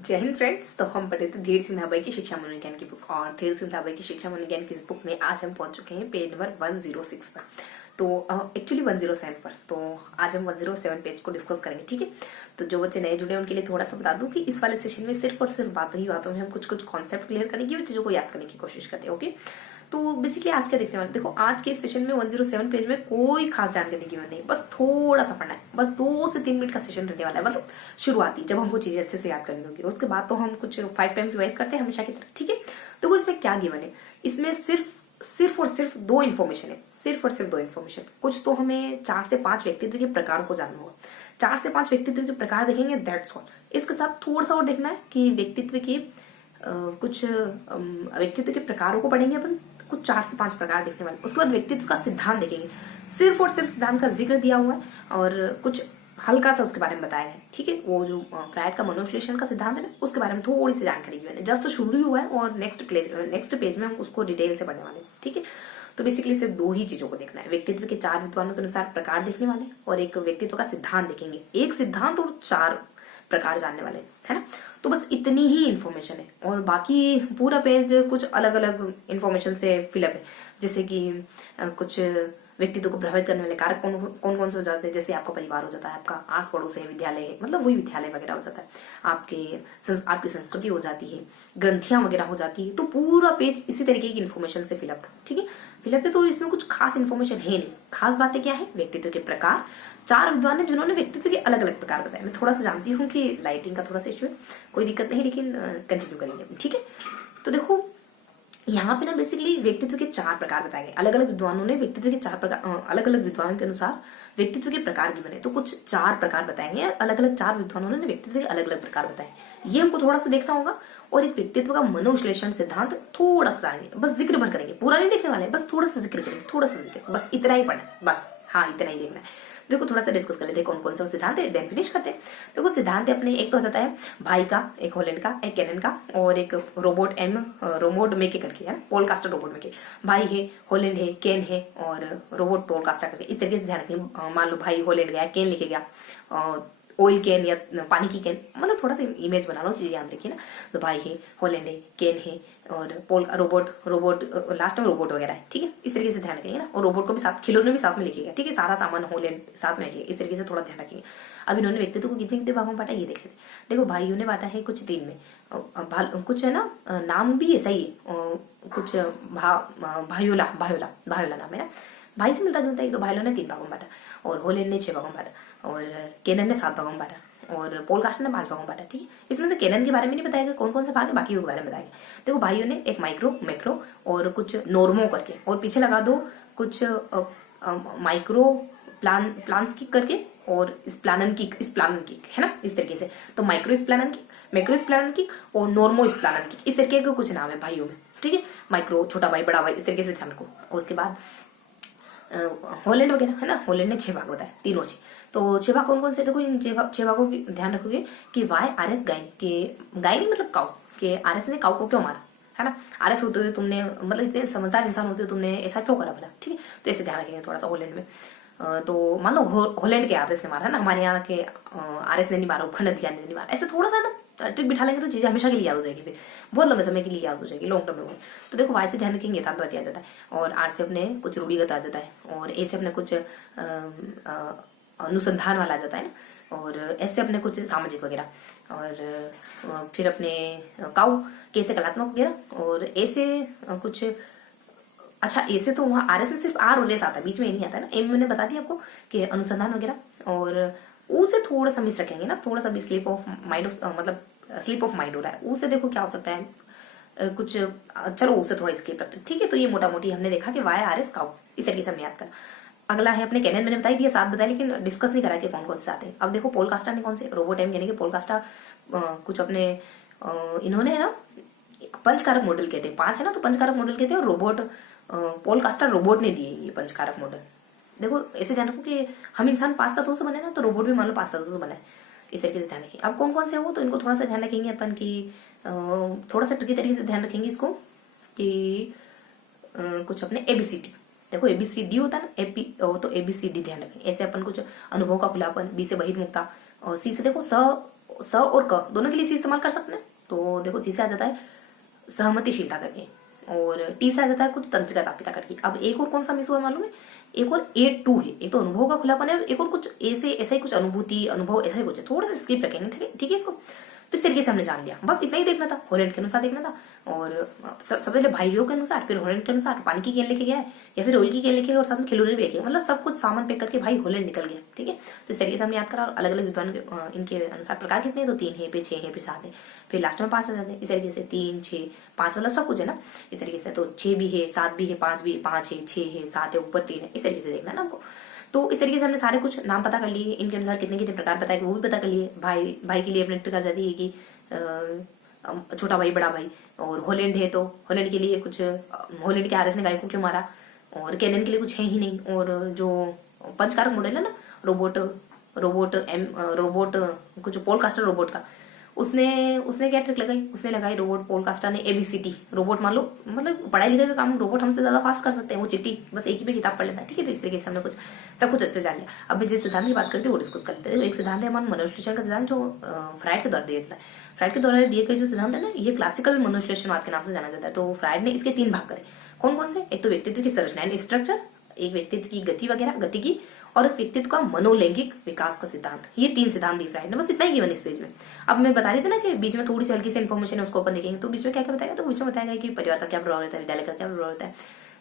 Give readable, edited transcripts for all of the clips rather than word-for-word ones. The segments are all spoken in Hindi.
जय हिंद फ्रेंड्स। तो हम पढ़े थे धीर सिंह धाबई की शिक्षा मनोविज्ञान की बुक, और धीर सिंह धाबई की शिक्षा मनोविज्ञान की इस बुक में आज हम पहुंच चुके हैं पेज नंबर 106 पर। तो एक्चुअली 107 पर। तो आज हम 107 पेज को डिस्कस करेंगे, ठीक है। तो जो बच्चे नए जुड़े हैं उनके लिए थोड़ा सा बता दूं कि इस वाले सेशन में सिर्फ और सिर्फ बातों ही बातों में हम कुछ कुछ कॉन्सेप्ट क्लियर करने की और चीजों को याद करने की कोशिश करते हैं। ओके, तो बेसिकली आज क्या देखने वाले, देखो आज के सेशन में 107 पेज में कोई खास जानकारी की नहीं, बस थोड़ा सा पढ़ना है। बस 2 से 3 मिनट का सेशन रहने वाला है, मतलब शुरुआती जब हमको चीजें अच्छे से याद करनी होगी। उसके बाद तो हम कुछ 5 टाइम रिवाइज करते हैं हमेशा की तरह, ठीक है। तो इसमें क्या गिवन है, इसमें सिर्फ और सिर्फ 2 इन्फॉर्मेशन है, सिर्फ और सिर्फ 2 इन्फॉर्मेशन। कुछ तो हमें 4 से 5 व्यक्तित्व के प्रकार को जानना होगा, 4 से 5 व्यक्तित्व के प्रकार देखेंगे, दैट्स ऑल। इसके साथ थोड़ा सा और देखना है कि व्यक्तित्व के कुछ व्यक्तित्व के प्रकारों को पढ़ेंगे अपन, कुछ 4 से 5 प्रकार देखने वाले। उसके बाद व्यक्तित्व का सिद्धांत देखेंगे, सिर्फ और सिर्फ सिद्धांत का जिक्र दिया हुआ है और कुछ हल्का सा उसके बारे में बताया है, ठीक है। वो जो फ्रायड का मनोविश्लेषण का सिद्धांत है ना, उसके बारे में थोड़ी सी जानकारी दी मैंने, जस्ट शुरू ही हुआ है और नेक्स्ट पेज में हम उसको डिटेल से पढ़ने वाले हैं, ठीक है। तो बेसिकली सिर्फ 2 ही चीजों को देखना है, व्यक्तित्व के 4 विद्वानों के अनुसार प्रकार देखने वाले और एक व्यक्तित्व का सिद्धांत देखेंगे, एक सिद्धांत और 4 प्रकार जानने वाले, है ना। तो बस इतनी ही इन्फॉर्मेशन है और बाकी पूरा पेज कुछ अलग अलग इन्फॉर्मेशन से फिलअप है। जैसे कि कुछ व्यक्तित्व को प्रभावित करने वाले कारक कौन कौन से हो जाते हैं, जैसे आपका परिवार हो जाता है, आपका आस पड़ोस है, विद्यालय है, मतलब वही विद्यालय वगैरह हो जाता है, आपकी संस्कृति हो जाती है, ग्रंथियां वगैरह हो जाती है। तो पूरा पेज इसी तरीके की इन्फॉर्मेशन से फिलअप, ठीक है। फिलअप है, तो इसमें कुछ खास इन्फॉर्मेशन है नहीं। खास बातें क्या है, व्यक्तित्व के प्रकार, 4 विद्वान है जिन्होंने व्यक्तित्व के अलग अलग प्रकार बताए। मैं थोड़ा सा जानती हूँ कि लाइटिंग का थोड़ा सा इशू है, कोई दिक्कत नहीं, लेकिन कंटिन्यू करेंगे, ठीक है। तो देखो यहाँ पे ना बेसिकली व्यक्तित्व के 4 प्रकार बताए गए, अलग अलग विद्वानों ने व्यक्तित्व के 4 प्रकार, अलग अलग विद्वानों के अनुसार व्यक्तित्व के प्रकार की बने। तो कुछ 4 प्रकार बताएंगे, अलग अलग 4 विद्वानों ने व्यक्तित्व के अलग अलग प्रकार बताए, ये हमको थोड़ा सा देखना होगा। और एक व्यक्तित्व का मनोविश्लेषण सिद्धांत थोड़ा सा जानेंगे, बस जिक्र भर करेंगे, पूरा नहीं देखने वाले, बस थोड़ा सा जिक्र करेंगे, थोड़ा सा जिक्र, बस इतना ही पढ़ना है, बस हाँ इतना ही देखना है। देखो थोड़ा सा डिस्कस कर लेते हैं कौन कौन सा सिद्धांत है, देन फिनिश करते हैं। देखो सिद्धांत अपने एक तो हो जाता है भाई का, एक होलैंड का, एक कैनन का और एक रोबोट मेके करके, है ना, पोल कास्टर रोबोट मेके। भाई है, होलैंड है, केन है और रोबोट पोल कास्टर करके, इस तरीके से ध्यान रखेंगे। मान लो भाई होलैंड गया, केन लिखे गया, ऑयल कैन या पानी की कैन, मतलब थोड़ा सा इमेज बना लो, चीजें याद रखिए ना। तो भाई है, होलैंड है, केन है और पोल रोबोट लास्ट में रोबोट वगैरह है, ठीक है। इस तरीके से ध्यान रखेंगे ना, और रोबोट को भी साथ, खिलौने भी साथ में लिखेगा, ठीक है, सारा सामान होलैंड साथ में लिखेगा, इस तरीके से थोड़ा ध्यान रखेंगे। अब इन्होंने व्यक्तित्व को कितने कितने भागों में बांटा ये देख लेते। देखो भाइयों ने बांटा है कुछ 3 में, कुछ है ना, नाम भी ऐसा ही है, कुछ भायोला नाम है ना, भाई से मिलता जुलता है। तो भाइयों ने 3 भागों में बांटा और होलैंड ने 6 भागों में बांटा और केनन ने 7 भागों में बांटा और पोल कास्टर ने 5 भागों में बांटा, ठीक है। इसमें से केनन के बारे में नहीं बताएगा कौन कौन से भाग है, बाकी के बारे में बताएगा। देखो भाइयों ने एक माइक्रो, मैक्रो और कुछ नॉर्मो करके, और पीछे लगा दो कुछ माइक्रो प्लान्स की करके और स्प्लानन की है ना, इस तरीके से। तो माइक्रो स्प्लानन की, मैक्रो स्प्लानन की और नॉर्मो स्प्लानन की, इस तरीके के कुछ नाम है भाइयों में, ठीक है। माइक्रो, छोटा भाई, बड़ा भाई, इस तरीके से ध्यान रखो। और उसके बाद होलैंड वगैरह है ना, होलैंड ने 6 भाग बताए, 3 और 6। तो 6 भाग कौन कौन से, देखो इन 6 भागों की ध्यान रखोगे कि वाई आर एस गाय के, गाय नहीं मतलब काउ, के आर एस ने काउ को क्यों मारा, है ना। आर एस होते हुए तुमने, मतलब इतने समझदार इंसान होते हुए तुमने ऐसा क्यों करा भला, ठीक है। तो ऐसे ध्यान रखेंगे थोड़ा सा होलैंड में। तो मान लो होलैंड के आर एस ने मारा है ना, हमारे यहाँ के आर एस ने नहीं मारा, उपखंड अधिकारी ने नहीं मारा, ऐसे थोड़ा सा ना ट्रिक बिठा लेंगे तो चीजें हमेशा के लिए याद हो जाएगी, फिर बहुत लंबे समय के लिए याद हो जाएगी, लॉन्ग टर्म में वो। तो देखो वाई से ध्यान रखेंगे यथार्थवादी आ जाता है, और आर से अपने कुछ रूढ़िगत आ जाता है, और ए से अपने कुछ अनुसंधान वाला आ जाता है ना, और एस से अपने कुछ सामाजिक वगैरह, और फिर अपने काउ के से कलात्मक वगैरह, और ए से कुछ, अच्छा ए से तो वहाँ आर एस में सिर्फ आर और एस आता है, बीच में ए नहीं आता है ना। ए मैंने बता दिया आपको कि अनुसंधान वगैरह, और ऊ से थोड़ा सा मिस रखेंगे ना, थोड़ा सा भी स्लिप ऑफ माइंड, मतलब स्लिप ऑफ माइंड हो रहा है। ऊ से देखो क्या हो सकता है, कुछ, चलो ऊ से थोड़ा स्किप रखते, ठीक है। तो ये मोटा मोटी हमने देखा कि वाई आर एस काउ, इस तरीके से हमने याद करा। अगला है अपने कैनन, मैंने बताई दिया 7 बताए, लेकिन डिस्कस नहीं करा कि कौन कौन से आते हैं। अब देखो पोल कास्टर ने कौन से, रोबोट एम यानी कि पोल कास्टर, कुछ अपने इन्होंने ना एक पंचकारक मॉडल कहते हैं, 5 है ना, तो पंचकारक मॉडल कहते हैं, और रोबोट पोल कास्टर रोबोट ने दिए ये पंचकारक मॉडल। देखो ऐसे ध्यान रखो कि हम इंसान 5 तत्वों से बने ना, तो रोबोट भी मान लो 5 तत्वों से बना है, इस तरीके से ध्यान रखेंगे। अब कौन कौन से हो, तो इनको थोड़ा सा ध्यान रखेंगे अपन की, थोड़ा सा ट्रिकी तरीके से ध्यान रखेंगे इसको कि कुछ अपने एबीसीडी, देखो एबीसीडी होता है ना, तो एबीसीडी ध्यान रखें। ऐसे अपन कुछ अनुभव का खुलापन, बी से बहिर्मुखता, और सी से देखो स और क दोनों के लिए सी इस्तेमाल कर सकते हैं। तो देखो सी से आ जाता है सहमतिशीलता करके, और टी से आ जाता है कुछ तंत्रिका तापिता करके। अब एक और कौन सा मिस हुआ मालूम है? एक और A2 है। एक तो अनुभव का खुलापन है, एक और कुछ ऐसे ऐसा ही कुछ अनुभूति अनुभव ऐसा ही कुछ है। थोड़ा सा स्किप रखेंगे, ठीक है इसको। तो इस तरीके से हमने जान लिया, बस इतना ही देखना था, हॉलैंड के अनुसार देखना था। और सबसे पहले भाइयों के अनुसार, फिर हॉलैंड के अनुसार पानी की गेंद लेके गया है या फिर ऑयल की गेंद लेके गया और साथ में खिलौने भी लेके, मतलब सब कुछ सामान पैक करके भाई हॉलैंड निकल गया, ठीक है। तो इस तरीके से हमने याद करा। अलग अलग विद्वानों के इनके अनुसार प्रकार कितने हैं? तो 3 है, फिर 6 है, फिर 7 है, फिर लास्ट में 5 आ जाते हैं। इस तरीके से 3, 6, 5 मतलब सब कुछ है ना इस तरीके से। तो 6 भी है, 7 भी है, 5 भी, 5 है, 6 है, 7 है, ऊपर 3 है, इस तरीके से देखना ना हमको। तो इस तरीके से हमने सारे कुछ नाम पता कर लिए, इनके अनुसार कितने कितने प्रकार बताए वो भी पता कर लिए। भाई के लिए अपने ट्रिक आ जाती है कि छोटा भाई बड़ा भाई। और हॉलैंड है तो हॉलैंड के लिए कुछ हॉलैंड के आरएस ने गाय को क्यों मारा, और कैनन के लिए कुछ है ही नहीं। और जो पंचकारक मॉडल है ना रोबोट कुछ पोलकास्टर रोबोट का, उसने क्या ट्रिक लगाई? उसने लगाई रोबोट पोलकास्टर ने ABCD रोबोट, मान लो मतलब पढ़ाई लिखाई का काम रोबोट हमसे ज्यादा फास्ट कर सकते हैं, वो चिट्ठी बस एक ही पे किताब पढ़ लेता है, ठीक है। तो इस तरीके से हमने सब कुछ अच्छे जान लिया। अब मैं जिस सिद्धांत की बात करते हैं वो डिस्कस कर लेते हैं। एक सिद्धांत है हमारा मनोविश्लेषण का सिद्धांत, जो फ्राइड के द्वारा दिया था। फ्राइड के द्वारा दिए गए जो सिद्धांत है ना, ये क्लासिकल मनोविश्लेषणवाद के नाम से जाना जाता है। तो फ्राइड ने इसके 3 भाग करे। कौन कौन से? एक तो व्यक्तित्व की संरचना एंड स्ट्रक्चर, एक व्यक्तित्व की गति वगैरह गति की, और एक व्यक्तित्व का मनोलैंगिक विकास का सिद्धांत। ये 3 सिद्धांत दी फ्राइड ने, बस इतना ही गिवन इस पेज में। अब मैं बता रही थी ना कि बीच में थोड़ी सी हल्की सी इन्फॉर्मेशन है, उसको अपन देखेंगे। तो बीच में क्या क्या बताएगा? तो बीच में बताएगा कि परिवार का क्या प्रभाव रहता है, विद्यालय का क्या प्रभाव रहता है,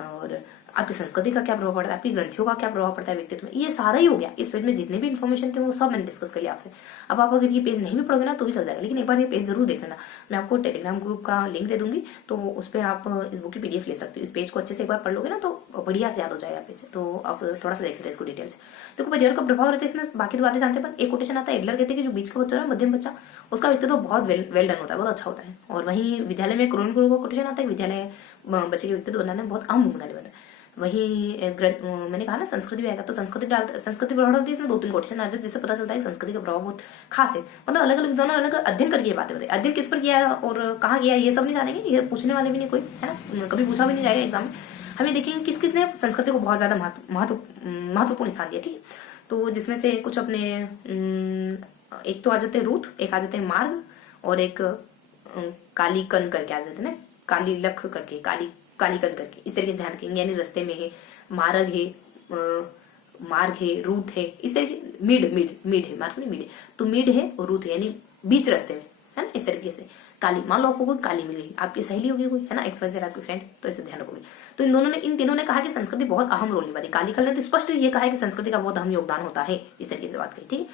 और आपकी संस्कृति का क्या प्रभाव पड़ता है, आपकी ग्रंथियों का क्या प्रभाव पड़ता है व्यक्तित्व में। ये सारा ही हो गया इस पेज में। जितने भी इन्फॉर्मेशन थे वो सब मैंने डिस्कस कर लिया आपसे। अब आप अगर ये पेज नहीं भी पढ़ोगे ना तो भी चल जाएगा, लेकिन एक बार ये पेज जरूर देख लेना। मैं आपको टेलीग्राम ग्रुप का लिंक दे दूंगी, तो उस पर आप इस बुक की PDF ले सकते हो। इस पेज को अच्छे से एक बार पढ़ लोगे ना तो बढ़िया से याद हो जाएगा पेज। तो आप थोड़ा सा देख सकते हैं इसको डिटेल से। तो परिवार का प्रभाव रहता है इसमें, बाकी तो बातें जानते हैं। पर एक कोटेशन आता है, एडलर कहते हैं कि जो बीच का बच्चा है, मध्यम बच्चा, उसका व्यक्तित्व बहुत वेल डन होता है, बहुत अच्छा होता है। और वहीं विद्यालय में क्रोनिक का कोटेशन आता है, विद्यालय बच्चे के व्यक्तित्व बनाने में बहुत अहम भूमिका निभाता है। वही मैंने कहा ना संस्कृति भी आएगा, तो संस्कृति प्रभाव डालती है इसमें 2-3 कोटेशन आ जाते हैं, जिससे पता चलता है कि संस्कृति का प्रभाव बहुत खास है। मतलब अलग अलग विद्वानों अलग अध्ययन करके ये बातें बताए। अध्ययन किस पर किया है और कहाँ किया है ये सब नहीं जानेंगे, ये पूछने वाले भी नहीं कोई, है ना, कभी पूछा भी नहीं जाएगा एग्जाम में। हमें देखेंगे किस किसने संस्कृति को बहुत ज्यादा महत्वपूर्ण स्थान दिया, ठीक है। तो जिसमें से कुछ अपने एक तो आ जाते हैं रूथ, एक आ जाते हैं मार्ग, और एक कालीकन करके आ जाते हैं ना, काली लख करके, कालीकन करके। इस तरीके से ध्यान रखेंगे, यानी रास्ते में है, मार्ग है, रूथ है, इस तरीके। मिड है, मार्ग नहीं मिड है, तो मिड है और रूथ है, यानी बीच रास्ते में, है ना। इस तरीके से काली, मान लो आपको कोई काली मिल गई, आपकी सहेली होगी कोई, है ना, XYZ आपकी फ्रेंड, तो इसे ध्यान रखोगे। तो इन तीनों ने कहा कि संस्कृति बहुत अहम रोल निभाती है। कालीकल ने तो स्पष्ट ये कहा है कि संस्कृति का बहुत अहम योगदान होता है, इस तरीके से बात कही, ठीक है।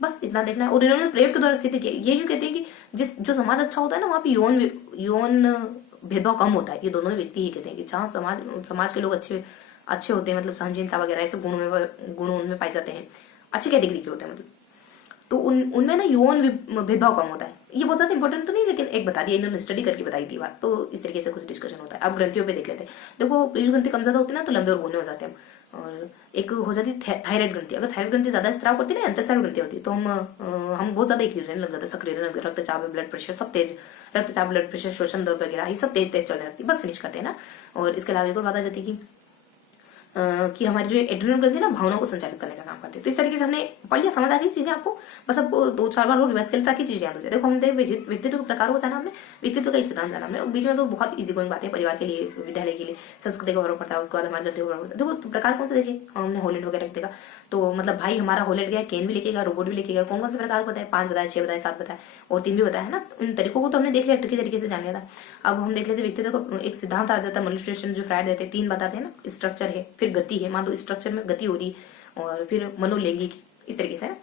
बस इतना देखना है। और इन्होंने प्रयोग के द्वारा सिद्ध किया। ये क्यों कहते हैं कि जो समाज अच्छा होता है ना, वहाँ पे यौन भेदभाव कम होता है। ये दोनों व्यक्ति ही कहते हैं कि जहाँ समाज के लोग अच्छे होते हैं, मतलब सहनशीलता वगैरह ऐसे गुण उनमें पाए जाते हैं, अच्छी कैटेगरी के होते हैं, मतलब तो उनमें ना यौन भेदभाव कम होता है। ये बहुत ज्यादा इंपॉर्टेंट तो नहीं, लेकिन एक बता दिया, इन्होंने स्टडी करके बताई थी बात। तो इस तरीके से कुछ डिस्कशन होता है। अब ग्रंथियों पे देख लेते हैं। देखो बीज ग्रंथि कम ज्यादा होती है ना तो लंबे और बूढ़े हो जाते हैं। और एक हो जाती है थायराइड ग्रंथि। अगर थायराइड ग्रंथि ज्यादा स्त्राव करती है ना, अंतःस्राव ग्रंथि होती है, तो हम बहुत ज्यादा एक्टिव रहने लग जाते हैं, सक्रिय रहने लग जाते, रक्तचाप ब्लड प्रेशर सब तेज, रक्तचाप ब्लड प्रेशर श्वसन दर वगैरह ये सब तेज चलने लगती है। बस फिनिश करते हैं ना। और इसके अलावा एक और बात आ जाती है कि हमारी जो एड्रेनल ग्रंथि है ना, भावनाओं को संचालित करने का काम करती है। तो इस तरीके से हमने पढ़ लिया, समझ आ गई चीजें आपको। बस अब 2-4 बार और रिवाइज कर ताकि चीजें याद हो जाए। देखो हमने व्यक्तित्व के प्रकार को जाना, हमने व्यक्तित्व का एक सिद्धांत जाना, हमने बीच में तो बहुत इजी गोइंग बातें, परिवार के लिए, विद्यालय के लिए, संस्कृति का प्रभाव पड़ता है, उसके बाद हमारे ग्रंथियों का प्रभाव। देखो तो प्रकार कौन से देखे हमने, हॉलैंड वगैरह देखा। तो मतलब भाई हमारा हॉलैंड गया, केन भी लिखेगा, रोबोट भी लिखेगा। कौन कौन से प्रकार बताए? 5 बताए, 6 बताए, 7 बताए और 3 भी बताया, है ना। इन तरीकों को तो हमने देख लिया, ट्रिकी तरीके से जान लिया था। अब हम देख लेते व्यक्तित्व को एक सिद्धांत आ जाता है मनोविश्लेषण, जो फ्राइड देते हैं। 3 बताते हैं ना, स्ट्रक्चर है, फिर गति है, मान लो स्ट्रक्चर में गति हो रही, और फिर मनोलैंगिक, इस तरीके से है।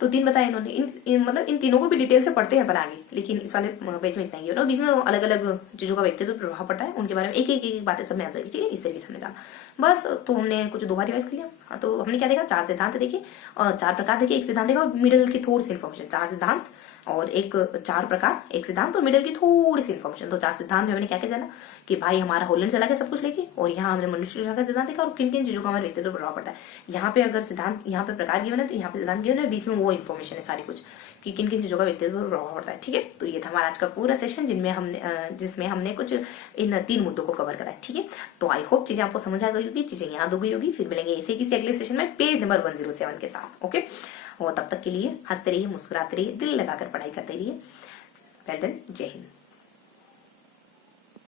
तो 3 बताए इन्होंने। मतलब इन तीनों को भी डिटेल से पढ़ते हैं पर आगे, लेकिन इस वाले पेज में इतना ही है। और बीच में अलग अलग चीजों का व्यक्तित्व प्रभाव पड़ता है, उनके बारे में एक बातें सब में आ जाएगी, ठीक है। इस तरीके से हमने जाना। बस तो हमने कुछ 2 बार रिवाइज कर लिया। तो हमने क्या देखा? 4 सिद्धांत देखे और 4 प्रकार देखे। एक सिद्धांत देखा, मिडिल की थोड़ी सी इन्फॉर्मेशन। 4 सिद्धांत और 4 प्रकार, एक सिद्धांत और मिडिल की थोड़ी सी इन्फॉर्मेशन। तो 4 सिद्धांत में हमने क्या क्या जाना कि भाई हमारा हॉलैंड चला गया सब कुछ लेके, और यहाँ हमने मनोविश्लेषण का सिद्धांत देखा और किन किन चीजों का हमारे व्यक्तित्व प्रभाव पड़ता है। यहाँ पे अगर सिद्धांत, यहाँ पे प्रकार गिवन है तो यहाँ पे सिद्धांत गिवन है, बीच में वो इन्फॉर्मेशन है सारी कुछ कि किन किन चीजों का व्यक्तित्व प्रभाव पड़ता है, ठीक है। तो ये था हमारा आज का पूरा सेशन, जिसमें हमने कुछ इन 3 मुद्दों को कवर करा है, ठीक है। तो आई होप चीजें आपको समझ आ गई होगी, चीजें याद हो गई होगी। फिर मिलेंगे इसी किसी अगले सेशन में पेज नंबर 107 के साथ, ओके। और तब तक के लिए हंसते रहिए, मुस्कुराते रहिए, दिल लगाकर पढ़ाई करते रहिए। वेल डन, जय हिंद।